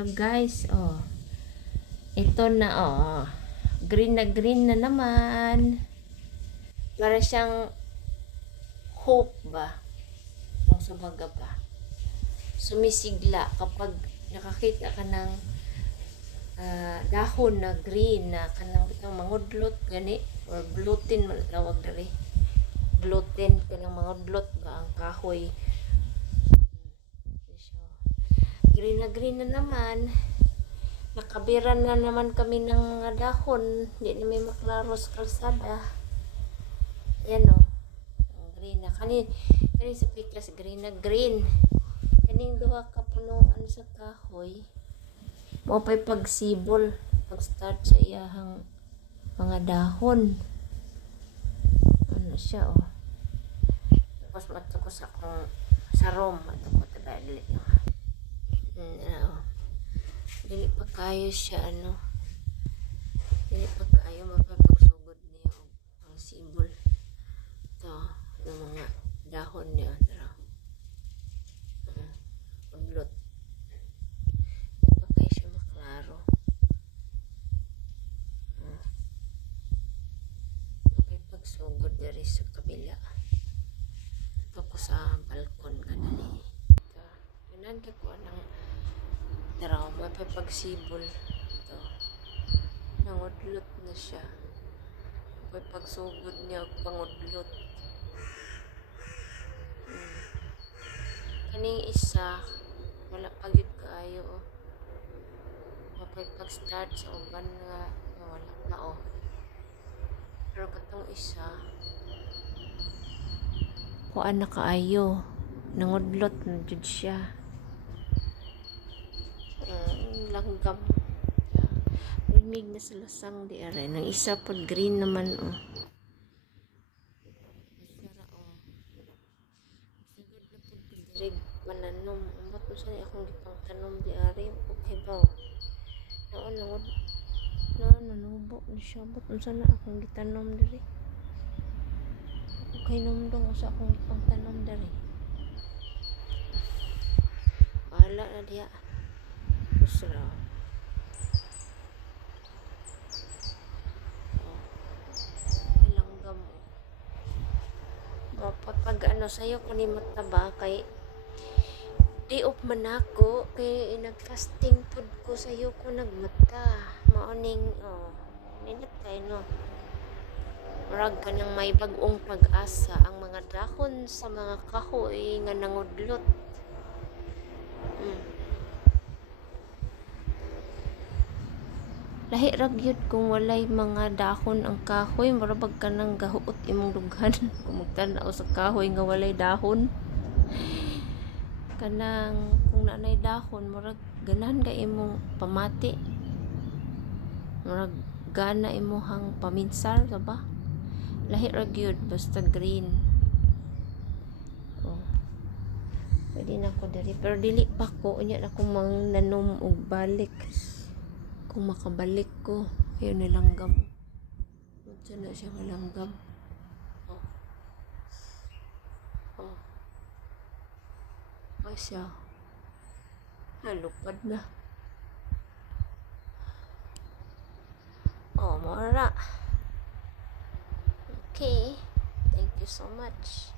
Hello guys, oh. Ito na, oh. Green na naman. Para siyang hope ba? Kung sabaga ba? Sumisigla kapag nakakita ka ng dahon na green na kanang mangudlot gani or blutin man tawag diri. Blutin kanang mangudlot ba ang kahoy. Green na naman. Nakabiran na naman kami ng mga dahon. Hindi na may maklaro sa kalsada. Yan o. Ang green na. Kani sa pikas, green na green. Kaning duha ka punuan sa kahoy. Mo pa'y pagsibol. Pag-start sa iyahang mga dahon. Ano siya o. Tapos matukos akong sarom. Matukos taga dili. Dili pa kayo siya dili pa kayo mapapagsugod niya ang sibol ito ng mga dahon niya paglot dili pa kayo siya maklaro mapapagsugod dari sa kabila ito ko sa balkon kanali ito nananda ko ng daraw, mapapagsibol ito. Nangudlot na siya. Mapapagsugod niya pangudlot. Kaning isa, wala pagid kaayo oh. Mapapag-start sa uban nga wala na oh. Pero katong isa, kuan na kaayo. Nangudlot na jud siya. Langgam rimig na sa lasang di aray nang isa pod green naman oh sara oh sagad na pod dirig mananom amot mo sa akong gipang tanom di aray okay ba nanubo na siya amot mo sa akong gitanom diri okay numdong sa akong gipang tanom diri wala na diya pusra langgam mapapag sa'yo kung mataba kay di up man ako kay nag-fasting food ko sa'yo ko nagmata maoning ninat tayo no marag ka ng may bagong pag-asa ang mga dahon sa mga kahoy nga nangudlot lahi ra gyud kung walay mga dahon ang kahoy marabag ka nang gahuot imong dughan kung magtan-aw sa kahoy nga walay dahon kanang kung naanay dahon murag ganahan ka imong pamati murag gana imong paminsar sa ba lahi ra gyud basta green pwede na ko diri pero dili pa ko unya na ko mang nanom og balik kung makabalik ko ayun nilanggam dyan na siya malanggam ay siya nalupad na mara okay thank you so much.